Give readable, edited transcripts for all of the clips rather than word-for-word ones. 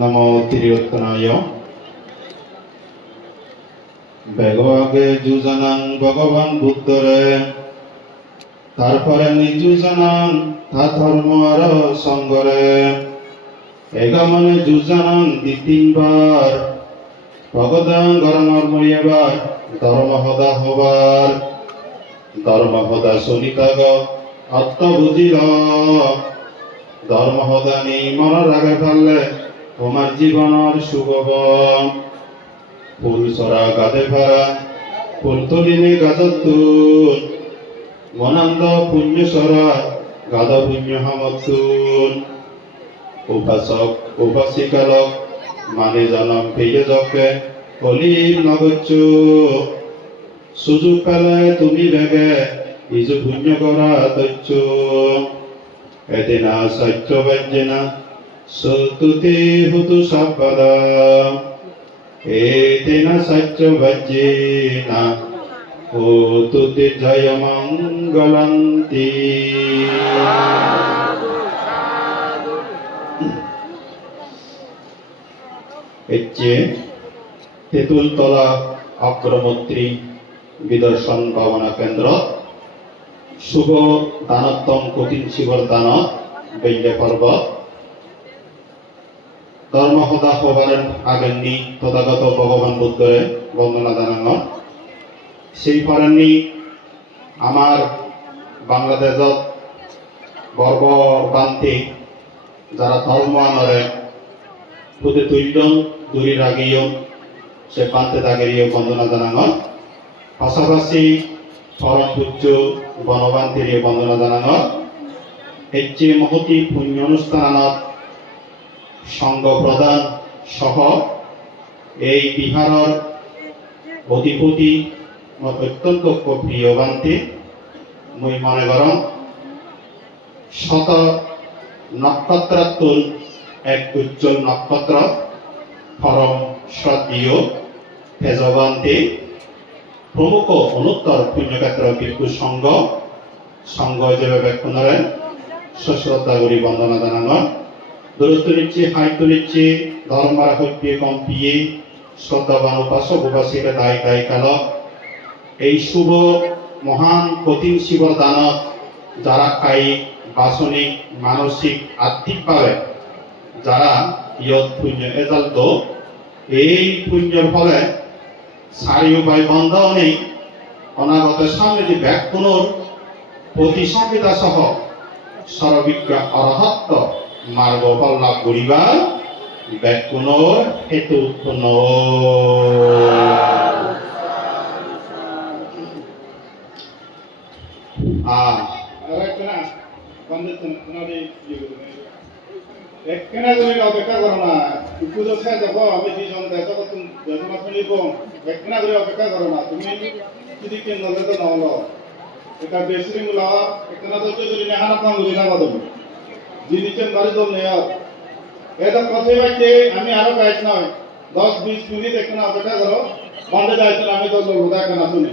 নমো তিরিয়ত্তনায় বেগবাগে যুজানাং ভগবান বুদ্ধরে তারপরে নিজুজানাং তা ধর্ম আর সঙ্গরে এগামনে যুজানাং তিনবার ভগদাং গরমর্ময়েবার ধর্ম হদা হবার ধর্ম হদা শুনিতাগ আত্ম বুঝিল ধর্ম হদা নেই মনের আগে ফেললে তোমার জীবনের সুগব ফুল সরা গাদে ভরা ফুল তুলিনে গাজতুন মনান্দ পুণ্য সরা গাদা পুণ্য হামতুন উপাসক উপাসিকালক মানে জনম পেয়ে যকে কলির নগচ্ছু সুযোগ পেলে তুমি বেগে ইজু পুণ্য করা তচ্ছ এদিনা সত্য বাজ্যেনা সতুতে হুতু সাপদা এতেনা সত্য বাজ্যেনা হুতুতে জয় মঙ্গলন্তি। তেঁতুলতলা অগ্রমন্ত্রী বিদর্শন ভাবনা কেন্দ্র শুভ দানোত্তম কঠিন শিবর দান বেল্লে পর্বত ধর্ম সদা হবারের আগেননি তথাগত ভগবান বুদ্ধরে বন্দনা জানানো সেই পারেননি আমার বাংলাদেশত বর্ববান্তি যারা ধর্ম আনরে পুঁতে তুল্যন দূরি রাগিও সে পান্তে দাগেরিও বন্দনা জানানো পাশাপাশি পরম পূজ্য বনবান্তির বন্দনা জানানো যে মহতি পুণ্য অনুষ্ঠানত সংঘ প্রদান সহ এই বিহারের অধিপতি অত্যন্ত প্রিয় বান্তি মই মনে করম শত নক্ষত্রাতুল এক উজ্জ্বল নক্ষত্র পরম শ্রদ্ধেয় তেজবান্তি প্রমুখ অনুত্তর পুণ্যক্ষেত্র বিক্ষু সংঘ হিসেবে ব্যাখ্যানের সশ্রদ্ধা করি বন্দনা জানানো দূরত্ব নিচ্ছে হাইত্য নিচ্ছে ধর্মারা হইতে কম্পিয়ে শ্রদ্ধাবান উপাসক উপাসিকা দায় দায় কাল এই শুভ মহান কঠিন শিবর দানত যারা কায়িক বাসনিক মানসিক আর্থিকভাবে যারা ইয়ত পুণ্য এজালত এই পুণ্যের ফলে সারি উপায় বন্ধ নেই অনাগত সামনে যে ব্যাকুণর প্রতিসংহিতা সহ সর্বিজ্ঞ অরহত্ব মার্গ ফল লাভ করিবার ব্যাকুণর হেতু উৎপন্ন একখানা করে অপেক্ষা করো না একটু দশে যাবো আমি দুইজন দেখো তুমি বেদনা শুনিব একখানা করে অপেক্ষা করো না তুমি যদি কেন নলে তো নহলো এটা বেশি মূলা একখানা তো যদি নেহানা কাম করি না তুমি জিনিসের বাড়ি তো নেয় এটা কথাই বাক্যে আমি আরো গাইছ নয় 10-20 মিনিট একখানা অপেক্ষা করো বন্ধে যাইতো আমি তো লোদা একখানা শুনি।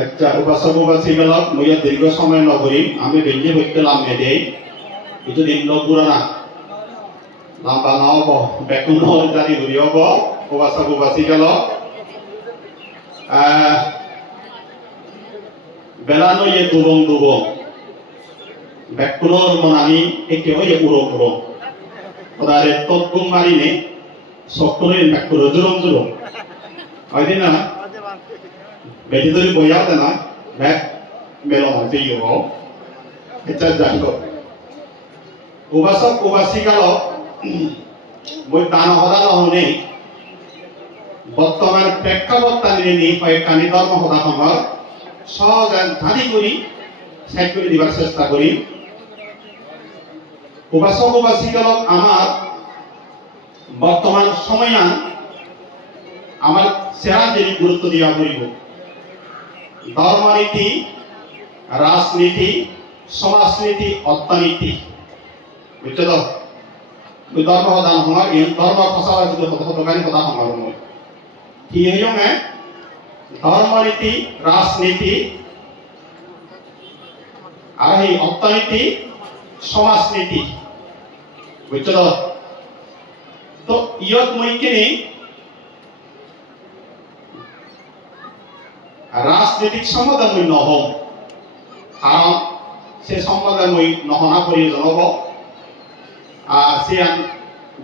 আচ্ছা উপাসক উপাসিকালক মই দীর্ঘ সময় নকরি আমি বেঞ্জে হইতে লাম নেদেই itu di Indopura lambang apa bekuno dari duri apa ubasa kalau belano ye dubong bekuno menani ekyo ye urong odare totgung marine sokone bekuno jurong adi na beti duri boya na bek melong tiyo eta jango উপাসক উপাসিকালক মই দান সদা নহনে বর্তমান প্রেক্ষাপট নিয়ে কয়েকখানি ধর্ম সদা সময় সহজ ধারি করি সাইড করে দিবার চেষ্টা করি উপাসক উপাসিকালক আমার বর্তমান সময়ান আমার সেরা দেরি গুরুত্ব দেওয়া করিব ধর্মনীতি রাজনীতি সমাজনীতি অর্থনীতি বুঝতে তো ধর্ম সদান সময় ধর্ম ফসা যদি হতকারী সদা সময় মই কি হইমে ধর্মনীতি রাজনীতি আর এই অর্থনীতি সমাজনীতি বুঝছো তো তো ইয়ত মই কিনি রাজনৈতিক সম্বন্ধে মই নহম কারণ সে সম্বন্ধে মই নহনা প্রয়োজন হব সিয়ান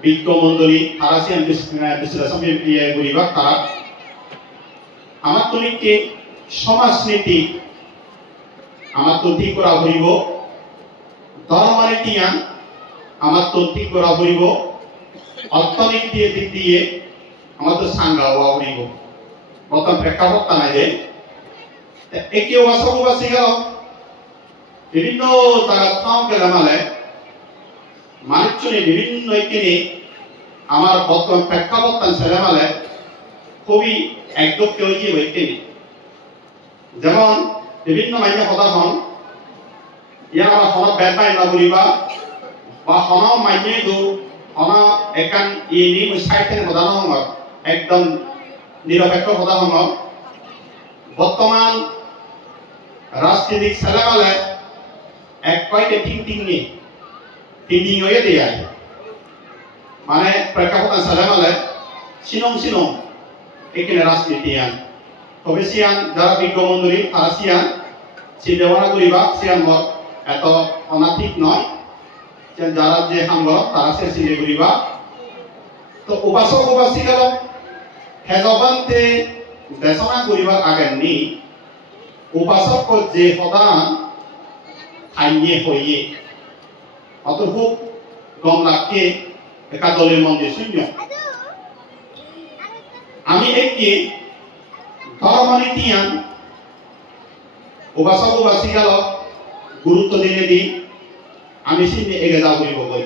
বিজ্ঞ মন্ডলী তারা সিয়ান বিশ্লেষণ করিবা তারা আমার তলিকে সমাজনীতি আমার তো ঠিক করা হইব ধর্মনীতি আমার তো ঠিক করা হইব অর্থনীতি দিক দিয়ে আমার তো সাংগা হওয়া হইব বর্তমান প্রেক্ষাপট নাই যে একে ওয়াসবাসী গেল বিভিন্ন জায়গা থাম গেলে মানুষজনে বিভিন্ন এখানে আমার বর্তমান প্রেক্ষাপট ছেলে খুবই একদম কেউ যে হইতে যেমন বিভিন্ন মাইনে কথা হন ইয়ার আমরা হন বেপাই নগরিবা বা হন মাইনে দু হন একান ইনি সাইটেন কথা হন একদম নিরপেক্ষ কথা হন বর্তমান রাজনীতিক ছেলে এক কয়টা টিং হয়ে দেয় মানে প্রেক্ষাপট ছেলে সিনং এখানে রাজনীতি তবে সিয়ান যারা বিজ্ঞ মন্ডলী তারা সিয়ান চিন্তাভাবনা করিবা সিয়ান মত এত অনাঠিক নয় যারা যে হামল তারা সে চিন্তা করিবা তো উপাসক উপাসী গেল হেজবান্তে দেশনা করিবার আগে নি উপাসক যে সদান খাইয়ে হইয়ে অত খুব গম লাগকে একা দলের মন্দির শূন্য আমি একে ধর্মনীতি উপাসক উপাসী গেল গুরুত্ব দিনে দি আমি সিনে এগে যাও বলিব বই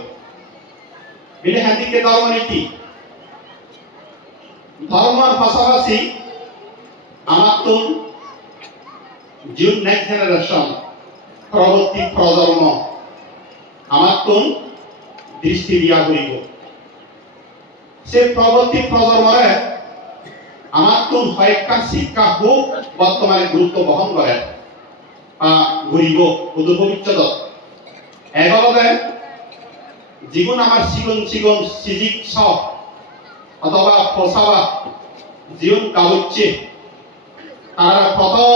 বিনে হাতিকে ধর্মনীতি ধর্মের পাশাপাশি আমার তো নেক্সট জেনারেশন পরবর্তী প্রজন্ম আমার তো দৃষ্টি দিয়া করিব সে পরবর্তী প্রজন্মরে আমার তো কয়েকটা শিক্ষা হোক বর্তমানে গুরুত্ব বহন করে বা ঘুরিব অদূর ভবিষ্যত এগুলোতে জীবন আমার সিগন সিজিক সব অথবা ফসাবা জীবন কাউচ্ছে তারা প্রথম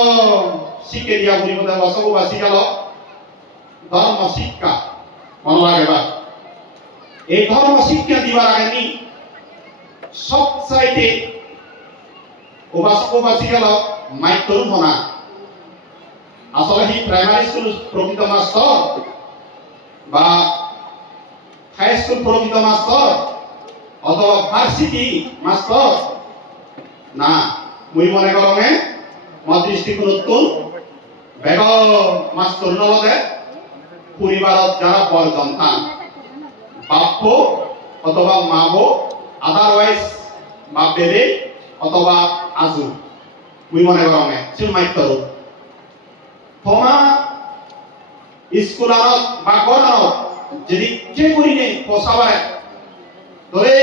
শিক্ষা দিয়া ঘুরিব বসব বা শিখাল ধর্ম শিক্ষা মনে লাগে বা এই ধর্ম শিক্ষা দিবার আগে নি সব সাইডে উপাসক উপাসী গেল মাইক তরুণ হনা আসলে হি প্রাইমারি স্কুল প্রকৃত মাস্টার বা হাই স্কুল প্রকৃত মাস্টার অথবা ভার্সিটি মাস্টার না মুই মনে করমে মত দৃষ্টিকোণ নতুন বেগ মাস্টার নলদে পরিবারত যারা বড় সন্তান বাপ্য অথবা মাবো আদারওয়াইজ বাপ বেদে অথবা আজু মুই মনে করমে সিল মাইক তরুণ থমা স্কুলারত বা গণত যদি যে করিনে পসাবায় ধরে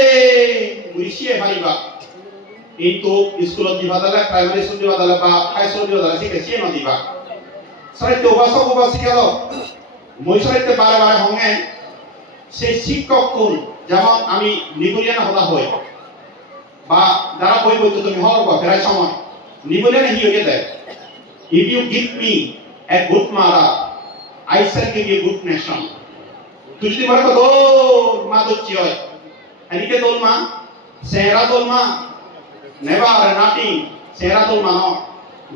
মুরিশিয়ে পারিবা কিন্তু স্কুলত দিবা দালে প্রাইমারি স্কুল দিবা দালে বা হাই স্কুল দিবা দালে শিখে সিয়ে নদিবা সাইতে উপাসক উপাসী গেল মই সাইতে বারে বারে হঙে সেই শিক্ষক কোন যেমন আমি নিবলিয়ান হতা হই বা যারা বই বইতো তুমি হওয়ার প্রায় সময় নিবলিয়ান হি হয়ে দেয় if you give me a good mother I shall give you a good nation তুই যদি বলে তো মা দচ্ছি হয় এদিকে তোর মা সেরা তোর মা নেভার নাথিং সেরা তোর মা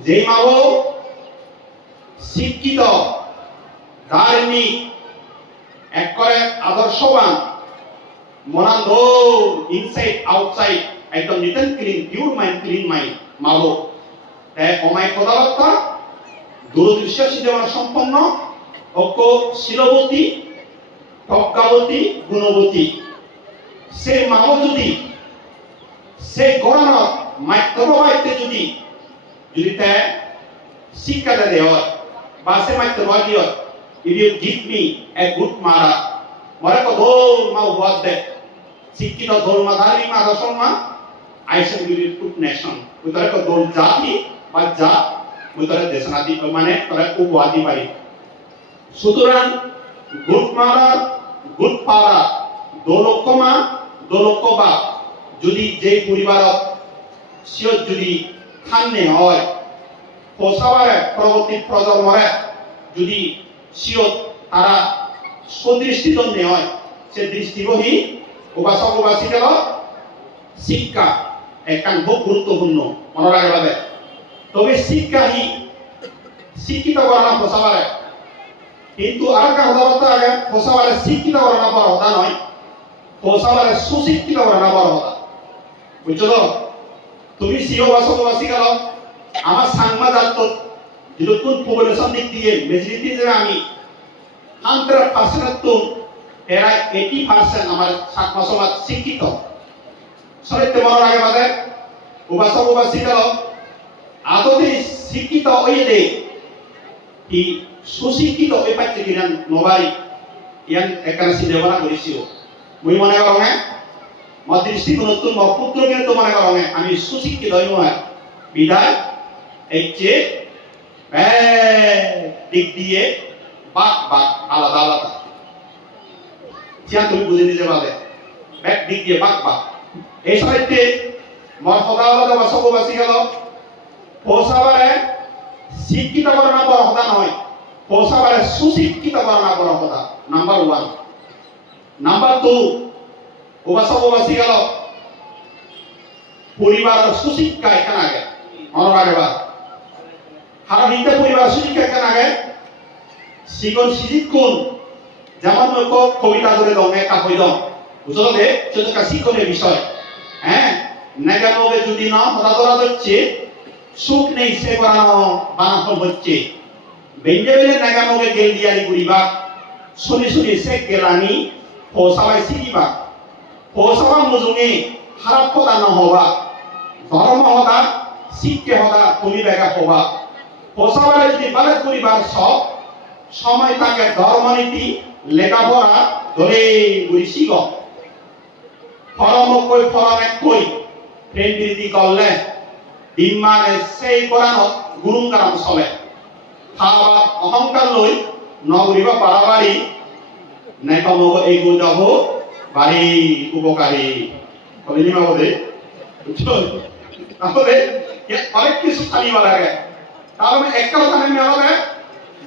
যেই মাও শিক্ষিত ধার্মিক এক করে আদর্শবান মনান্দ ইনসাইড আউটসাইড একদম neat and clean pure mind clean mind মাও অমায়িক কথাবার্তা দূরদৃশ্য চিন্তাভাবনা সম্পন্ন ঐক্য শিলবতী প্রজ্ঞাবতী গুণবতী সে মাও যদি সে গণনত মাধ্যমবাইতে যদি তে শিক্ষাটা দেওয়া বা সে মাধ্যমবাদী if you give me a good mother মরে কো দোল মাও বাদ দে শিক্ষিত ধর্ম ধার্মিক মা দর্শন মা I shall give you good nation উতরে কো দোল জাতি বা জাত উতরে দেশনাদি মানে তোরা উপবাদি পারি সুতরাং গুড মাদার গুড ফাদার দোলক্ষ মা দোলক্ষ বাপ যদি যে পরিবারত সিয়ত যদি খান্নে হয় ফসাবারে পরবর্তী প্রজন্মরে যদি সিয়ত তারা সদৃষ্টিত হয় সে দৃষ্টিবহী উপাসক উপাসিকার শিক্ষা একখান খুব গুরুত্বপূর্ণ মনে রাখবে তবে শিক্ষাহি শিক্ষিত করানো ফসাবারে কিন্তু আর একটা কথা আগে ফসাবারে শিক্ষিত করানো বড় কথা নয় ফসাবারে সুশিক্ষিত করানো বড় কথা বুঝছো তো তুমি সিও উপাসক উপাসিকার আমার সাংমা জাত যতক্ষণ পপুলেশন দিক দিয়ে মেজরিটি যে আমি 100% তো এরা 80% আমার সাংমা সমাজ শিক্ষিত সরিতে মনে রাখে বাদে উপাসক উপাসিকার আদতে শিক্ষিত হয়ে দে কি সুশিক্ষিত হয়ে পাচ্ছে কিনা নবাই ইয়ান একানে চিন্তা করেছিল মুই মনে করো মত দৃষ্টিকোণ নতুন পুত্র কিন্তু মনে করো আমি সুশিক্ষিত হই নয় বিদায় এই যে দিক দিয়ে বাক বাক আলাদা আলাদা তুমি বুঝে নিতে পারবে ব্যাক দিক দিয়ে বাক বাক এই সময়তে মর সদা আলাদা বাসক বাসি গেল পৌঁছাবারে শিক্ষিত করা বড় কথা নয় পৌঁছাবারে সুশিক্ষিত করা বড় কথা নাম্বার 1 নাম্বার 2 উপাসক উপাসি গেল পরিবারের সুশিক্ষা এখানে আগে মনে রাখবা কারণ ইতে পরিবার সুশিক্ষা এখানে আগে সিগন সিজিত কোন যেমন কবিতা ধরে দম একটা হই দম বুঝলো দে সেটা শিক্ষণের বিষয় হ্যাঁ নেগামবে যদি না হতা ধরা হচ্ছে সুখ নেই সে করানো বানাফল হচ্ছে বেঞ্জে বেলে নেগামবে গেল দিয়ারি করিবা শুনি শুনি সে গেলানি পৌঁছাবাই শিখিবা পৌঁছাবা মুজুঙে খারাপ কথা নহবা ধর্ম হতা শিক্ষে হতা তুমি বেগা হবা পৌঁছাবারে যদি বালেট করিবার সব সময় তাকে ধর্মনীতি লেখাপড়া ধরে গুলি শিখ ফরম কই ফরম এক কই প্রেম প্রীতি করলে ডিম্মানে সেই কোরআন গুরুঙ্গারাম চলে খাওয়া অহংকার লই নগরিবা পারাবাড়ি নাইকম এই গো যাব বাড়ি উপকারী বলিনি মাবদে বুঝছো তাহলে অনেক কিছু খালিবা লাগে তাহলে একটা কথা নেমে হবে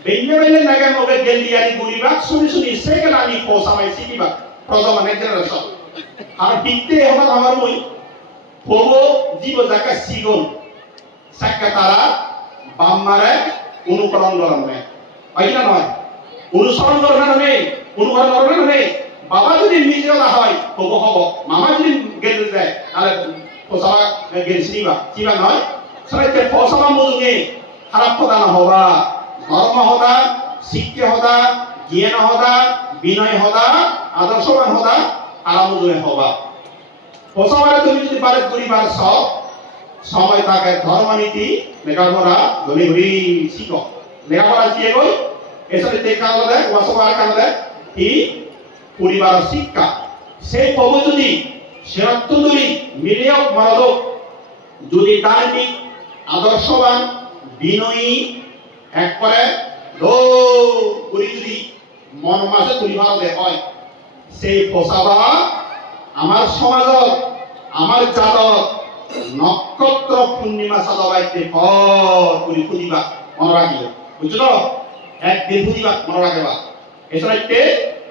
বেঞ্জে বেলে নাগে মগে গেলিয়ারি গুলিবা শুনি শুনি সেকেল আমি পৌঁছামাই শিখিবা প্রজন্ম নেক্সট জেনারেশন আর ঠিকতে আমার মই হবো জীব জায়গা সিগন সাক্কা তারা বাম্মারে অনুকরণ করেন না হয় না নয় অনুসরণ করেন না নেই অনুকরণ করেন না নেই বাবা যদি নিজে হয় হবো হব মামা যদি গেলে দেয় তাহলে পৌঁছাবা গেল চিবা নয় সবাইকে পৌঁছাবা মজুঙে খারাপ কথা না হবা ধর্ম হতা শিক্ষা হতা জ্ঞান হতা বিনয় হতা আদর্শবান হতা আরামজনে হবা পৌঁছাবারে তুমি যদি পারে করিবার সব সময় তাকে ধর্মনীতি লেখাপড়া ধরে ঘুরি শিখ লেখাপড়া দিয়ে গই এসবে দেখা হলে ওয়াসবার কারণে এই পরিবার শিক্ষা সেই প্রভু যদি সেরত্ব যদি মিলিয়ক মারদক যদি ধার্মিক আদর্শবান বিনয়ী একবারে করি যদি মন মাঝে তুলি ভালো হয় সেই পোষাবা আমার সমাজত আমার জাতত নক্ষত্র পূর্ণিমা সাদাবাইতে করি খুঁজিবা মনে রাখিব বুঝছো একদিন খুঁজিবা মনে রাখবা এছাড়াইতে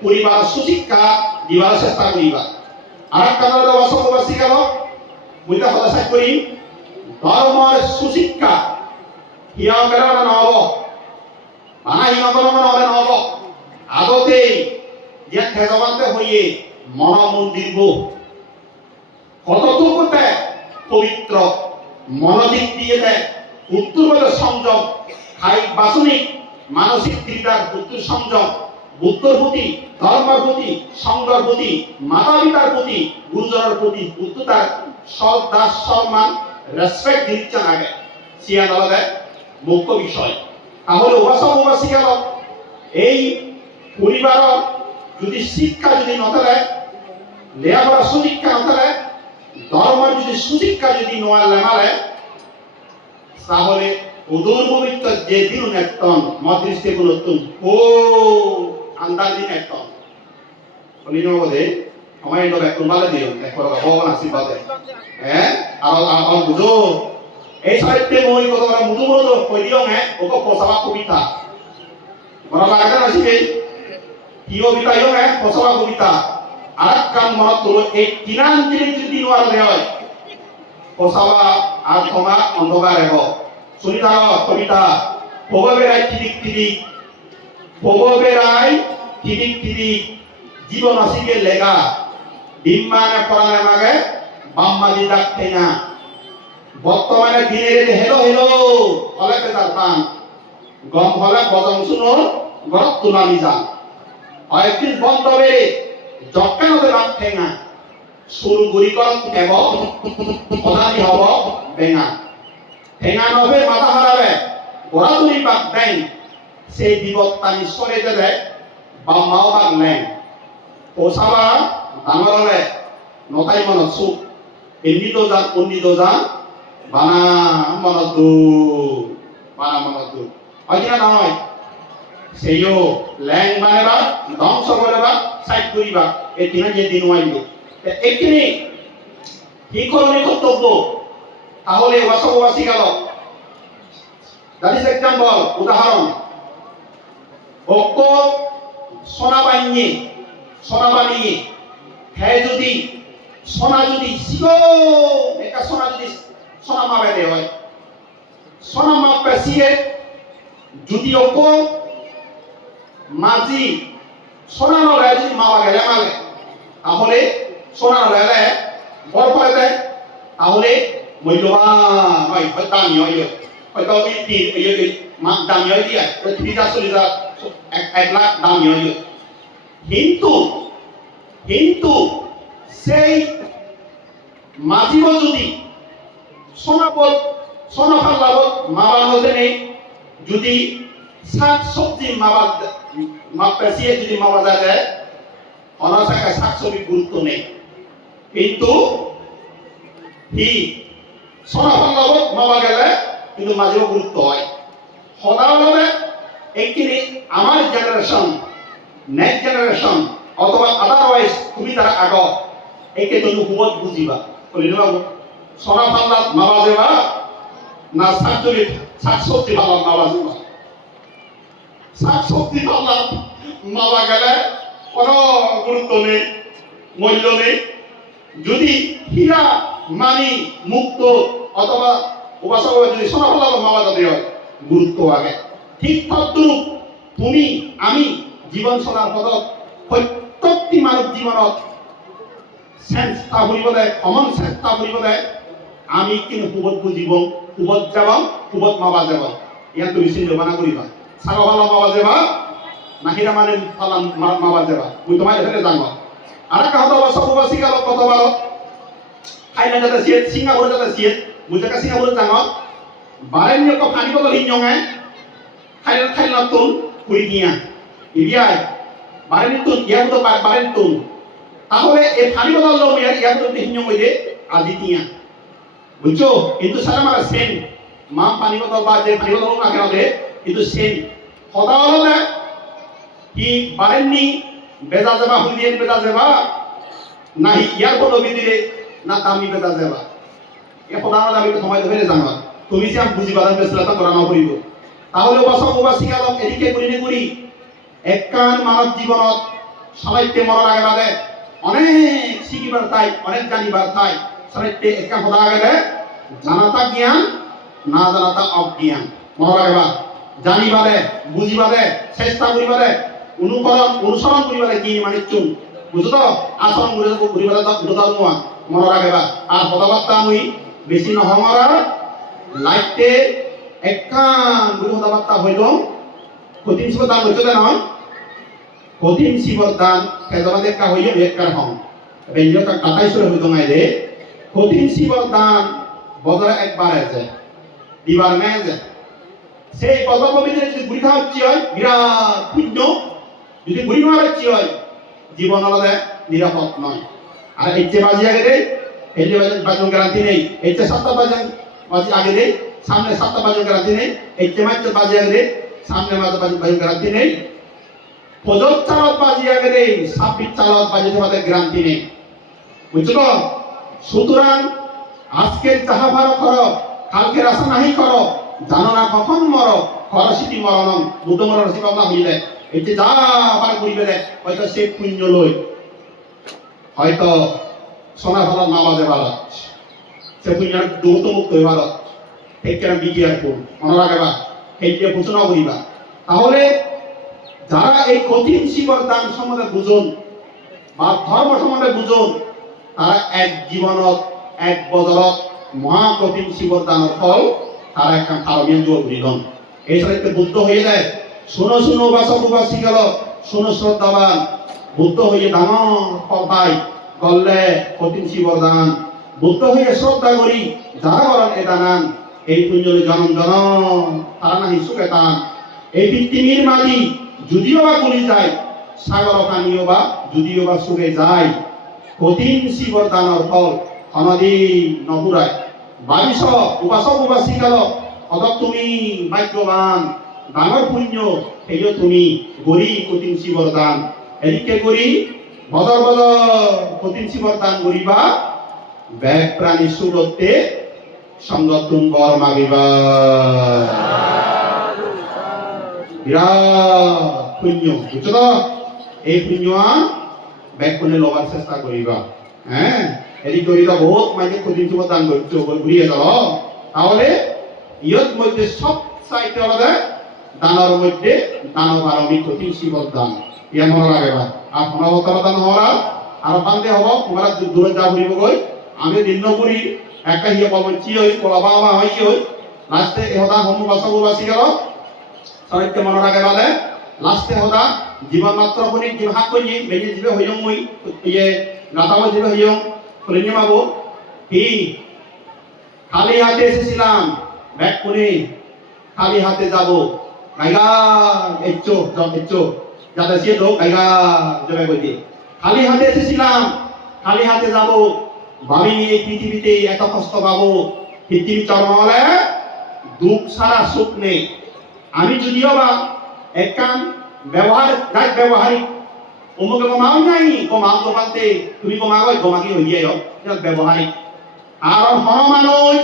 পরিবার সুশিক্ষা দিবার চেষ্টা করিবা আর একটা বসবাসী গেল বুঝতে হতাশা করি ধর্মের সুশিক্ষা হিয়া গেল নহব মানা হিমকরণ নহলে নহব আগতে যে খেজবান্তে হইয়ে মন মন্দির কতটুকুতে পবিত্র মনোদিক দিয়ে দেয় উত্তর সংযম খাই বাসনিক মানসিক ক্রীড়ার উত্তর সংযম বুদ্ধর প্রতি ধর্মের প্রতি সংঘর প্রতি মাতা পিতার প্রতি গুরুজনের প্রতি উত্তরতার শ্রদ্ধা সম্মান রেসপেক্ট দিচ্ছেন আগে সিয়ান আলাদা মুখ্য বিষয় তাহলে উপাসক উপাসিকা এই পরিবার যদি শিক্ষা যদি নথলে লেখাপড়া সুশিক্ষা নথলে ধর্মের যদি সুশিক্ষা যদি নোয়ার লেমালে তাহলে উদূর পবিত্র যে দিন একটন মদৃষ্টে গুণত্তম ও আন্দার দিন একটন বলিনি বোধে Kemarin itu baik kembali dia, kalau gak bawa nasi badai. Al bujo. Saya temu itu orang muda tuh, kau dia kok posala kubita. Mana lagi nasi ni? Tio bita yo posala kubita. Akan mana turun kinan jadi luar dia. Posala atoma ondoga rego. Sunita kubita. Bobo berai tidik. Jibo nasi ke lega. Dimana korang lagi? Bamba didak tengah. বর্তমানে দিনের hello অলে পেতারতাম গম হলে বদম শুনুন গরত তুলানি যান একদিন বন্ধ হবে জক্কান হবে বাদ ঠেঙা শুরু গুড়ি করত কেব অদানি হব বেঙা ঠেঙা নবে মাথা হারাবে গোড়া তুলি বাদ দেন সেই বিপদ তানি সরে দেবে বাম্মাও বাদ নেন পোষাবা ডাঙর হলে নতাই মনত সুখ এমনিতো যান অন্যিতো যান Bana manatu. Aja namai. Seyo leng mana ba, dong sabole ba, side kuri ba. Etina je dinuai itu. Ekini hikoni kotobo. Tahole wasawasi kalau. Dari example udaharon. Oko sonabani. Hai judi sona judi sigo. Eka sona judi Sona mabe de hoy. Sona mabe siye judi oko maji sona no lai judi mawa gele male. Tahole sona no lai bor pale de. Tahole moiloba hoy badam yo. Hoy to bi yo mak dam yo dia. To 1 lakh dam yo. Hintu sei maji bo judi সোনা ফাল্লাবত মাবা হতে নেই যদি শাক সবজি পেঁচিয়ে যদি মাবা যায় অনাশাকে শাক সবজি গুরুত্ব নেই কিন্তু সোনা ফাল্লাবত মাবা গেলে কিন্তু মাঝেও গুরুত্ব হয় সদাভাবে এইখিনি আমার জেনারেশন নেক্সট জেনারেশন অথবা আদারওয়াইজ তুমি তার আগ একে তুমি হুবত বুঝিবা বলি Sona fallat mawazeba na saksobji fallat mawazeba saksobji fallat mawa gele kono gurutto nei মূল্য নেই যদি হীরা মানি মুক্ত অথবা উপাসক যদি সোনা fallat মাওয়া দেয় গুরুত্ব আগে ঠিক তদ্রূপ তুমি আমি জীবন চলাৰ পথত প্ৰত্যেকটি মানৱ জীৱনত চেষ্টা কৰিব লাগে সমান চেষ্টা কৰিব লাগে আমি কিন্তু হুবত বুঝিব হুবত যাব হুবত মাবা যাব ইয়াত তুমি চিন্তা বানা করিবা সারা ভালো মাবা যাবা নাহিরা মানে ফালাম মাবা যাবা মুই তোমার এখানে জানো আর একটা কথা বলা সব বাসি গেল কত বার থাইল্যান্ড যাতে সিয়ে সিঙ্গাপুর যাতে সিয়ে মুই জায়গা সিঙ্গাপুর জানো বারেন নিয়ে পানি বদল হিঞ্জঙে থাইল্যান্ড তুন কুড়ি দিয়া ইবিয়াই বারেন তুন ইয়া তো বারেন তুন তাহলে এই পানি বদল লো ইয়া তো হিঞ্জং হইলে আজি দিয়া বুঝছো কিন্তু সারা মারা সেম মা পানি বদল বা যে পানি বদল না কেন কিন্তু সেম সদা হলে কি বারেননি বেজা যাবা হুদিয়েন বেজা যাবা নাহি ইয়ার বদলি দিলে না দামি বেজা যাবা এ সদা হলে আমি সময় ধরে জানো তুমি যে বুঝিবা বেসলাটা করা না করিব তাহলে বাসিক আলম এদিকে করি একখান মানব জীবনত সবাইকে মরার আগে বাদে অনেক শিখিবার তাই অনেক জানিবার তাই সবাইকে একটা সদা আগে জানাতা জ্ঞান না জানাতা অজ্ঞান মরার আগে বাদ জানিবারে বুঝিবারে চেষ্টা করিবারে অনুসরণ করিবারে কি মানে চুন বুঝো তো আচরণ করিবারে দুটাও নোয়া মরার আগে বাদ আর কথাবার্তা আমি বেশি নহমার লাইতে একখান কথাবার্তা হইল কঠিন শিবর দান হইতে নহয় কঠিন শিবর দান খেজবা দেখা হইল একখান হং বেঞ্জো কাটাই সরে হইতো নাই রে কঠিন শিবর দান বদরে একবার আছে দিবার নাই যায় সেই পদপবিতে যদি ঘুরি খাওয়া হচ্ছে হয় বিরাট পুণ্য যদি ঘুরি নেওয়া হচ্ছে হয় জীবন আলাদা নিরাপদ নয় আর এই যে বাজি আগে দেয় এই যে বাজন গ্যারান্টি নেই এই যে 7টা বাজি আগে দেয় সামনে 7টা বাজন গ্যারান্টি নেই এই যে মাত্র বাজি আগে দেয় সামনে মাত্র বাজন গ্যারান্টি নেই পজত চালত বাজি আগে দেয় 26 চালত বাজি তোমাদের গ্যারান্টি নেই বুঝছো তো? সুতরাং আজকের যাহা ভালো করো কালকের আশা নাহি করো, জানো না কখন মরো, খরস্বতী মরণম, বুদ্ধ মরণ শিবনা হইলে এই যে যা আবার করিবে দেখ, হয়তো সে পুণ্য লই, হয়তো সোনা ভালো নামাজে ভালো, সে পুণ্যের দৌত মুক্ত হয়ে ভালো, ঠিক বিকিয়ার পুর মনে রাখবা, সেইটা ঘোষণা করিবা। তাহলে যারা এই কঠিন শিবর দান সম্বন্ধে বুঝুন বা ধর্ম সম্বন্ধে বুঝুন, তারা এক জীবনত এক বদলত মহা কঠিন শিবর দানের ফল তারা একটা কারণীয় জোর করিলেন। এই সাহিত্যে বুদ্ধ হয়ে যায়, শুনো শুনো বাসক উপাসী গেল, শুনো শ্রদ্ধাবান, বুদ্ধ হয়ে ডাঙর ফল পাই করলে কঠিন শিবর দান, বুদ্ধ হয়ে শ্রদ্ধা করি যারা করেন এ দানান, এই পুঞ্জলে জনম জনম তারা নাহি সুখে তান। এই পৃথিবীর মাঝি যদিও বা গুলি যায়, সাগর পানীয় বা যদিও বা সুখে যায়, কঠিন শিবর দানের ফল অনদিন নপুরায়। বাবিশ উপাসক উপাসিকাল অদক তুমি ভাগ্যবান, ডাঙর পুণ্য সেইও তুমি গরি কঠিন শিবর দান। এদিকে করি বদর বদর কঠিন শিবর দান করিবা, ব্যাগ প্রাণী সুরতে সংগঠন বর মাগিবা। বিরাট পুণ্য, বুঝছো তো? এই পুণ্য ব্যাগ কোনে লবার চেষ্টা করিবা। হ্যাঁ, এদিক করিবা বহুত মানে কঠিন শিবর দান করছো ঘুরিয়ে গেল। তাহলে ইয়ত মধ্যে সব চাইতে আলাদা দানের মধ্যে দানব আরম্ভিক কঠিন শিবর দান, ইয়া মনে রাখবা। আর অনাবতার দান হওয়ার আর বান্ধে হব তোমরা দূরে যা ঘুরিব গই, আমি দিন করি একটা ইয়ে বলছি হই কলাবা বা হই হই লাস্টে এহদা হম বাসক বাসি গেল সাহিত্য মনে রাখে বলে লাস্টে হদা জীবন মাত্র কোনি জীব হাত কই বেজে দিবে হইয়ং মুই ইয়ে গাতাও দিবে হইয়ং কলিনি মাবো কি খালি হাতে এসেছিলাম, ব্যাগ করে খালি হাতে যাব, গাইগা এচ্চো জব এচ্চো যাতে সে লোক গাইগা যাবে কইতে, খালি হাতে এসেছিলাম খালি হাতে যাব, ভাবিনি এই পৃথিবীতে এত কষ্ট পাবো, পৃথিবী চরমালে দুঃখ ছাড়া সুখ নেই। আমি যদিও বা একখান ব্যবহার গাইড ব্যবহারিক অমুকে কমাও নাই কমাও কমাতে তুমি কমাগৈ কমাকি হই দিয়ে ব্যবহারিক আর হনুমানই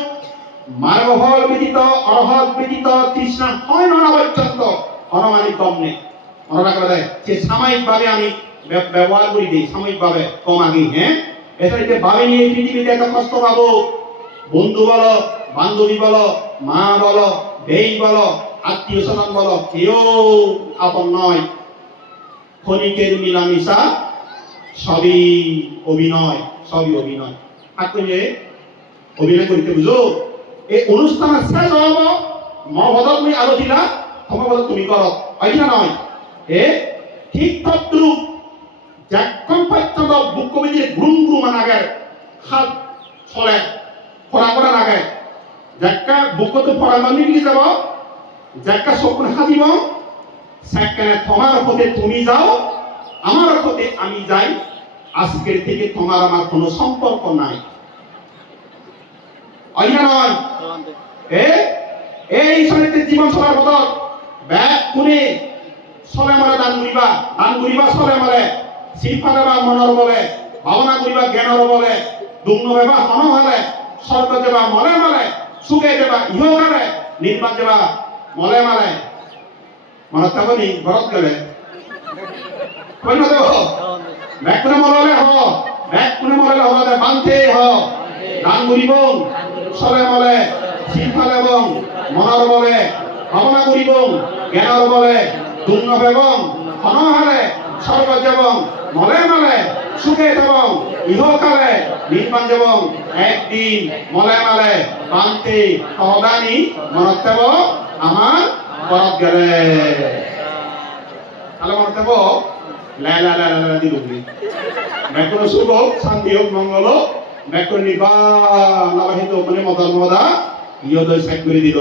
মানব ফল ব্যতীত অরহত ব্যতীত তৃষ্ণা হয় না পর্যন্ত হনুমানিক কম নেই। মনে রাখবে দেয় সে সাময়িকভাবে আমি ব্যবহার করি দিই, সাময়িকভাবে কম আগে। হ্যাঁ, এছাড়া ভাবে নিয়ে পৃথিবীতে এত কষ্ট পাবো, বন্ধু বলো বান্ধবী বলো মা বলো বেই বলো আত্মীয় স্বজন বলো কেউ আপন নয়, ক্ষণিকের মিলামিশা সবই অভিনয়, সবই অভিনয়। আপনি অভিনয় করতে বুঝো এই অনুষ্ঠানের শেষ হব মহবদক তুমি আলোচনা সমবদক তুমি করো হয় না নয়। এ ঠিক তদ্রুপ যখন পর্যন্ত বুক কমিটির গ্রুম গ্রুমান আগে হাত চলে ফরা করা লাগে, যাক্কা বুকতো ফরা মানি নিয়ে যাব, যাক্কা চকুন হাতিব, সেখানে তোমার পথে তুমি যাও আমার পথে আমি যাই, আজকের থেকে তোমার আমার কোনো সম্পর্ক নাই। নয় এই শরীরে জীবন চলার বদল ব্যাগ কোনে চলে মারে দান করিবা চলে মারে শিল্পা দেবা মনৰ বলে, ভাৱনা করিবা জ্ঞানৰ বলে, দুগ্ন বেবা হন হলে, স্বর্গ দেবা মলে মলে, সুখে দেবা ইহকালে, নির্বাণ দেবা মলে মালে। মনত থাকনি ঘৰত গেলে কই না দেব ব্যাগ কোনে মললে হ, ব্যাগ কোনে মললে হবা দে বান্ধে হ, দান করিব চলে মলে শিল্পা দেব মনৰ বলে, ভাৱনা করিব জ্ঞানৰ বলে, দুগ্ন বেবং হন হলে, স্বর্গ দেবং মলে মলে, সুখে দেবং ইহকালে, নির্বাণ দেবং একদিন মলে মলে বান্তে সহদানি মনত দেব আমার ঘৰত গেলে। তাহলে মনত দেব লা লা লা লা দিলুগি ব্যাকুল সুখ হোক শান্তি হোক মঙ্গল হোক, ব্যাকুল নির্বাণ আবার হিন্দু মানে মদন মদা ইয়দয় সাইড করে দিল।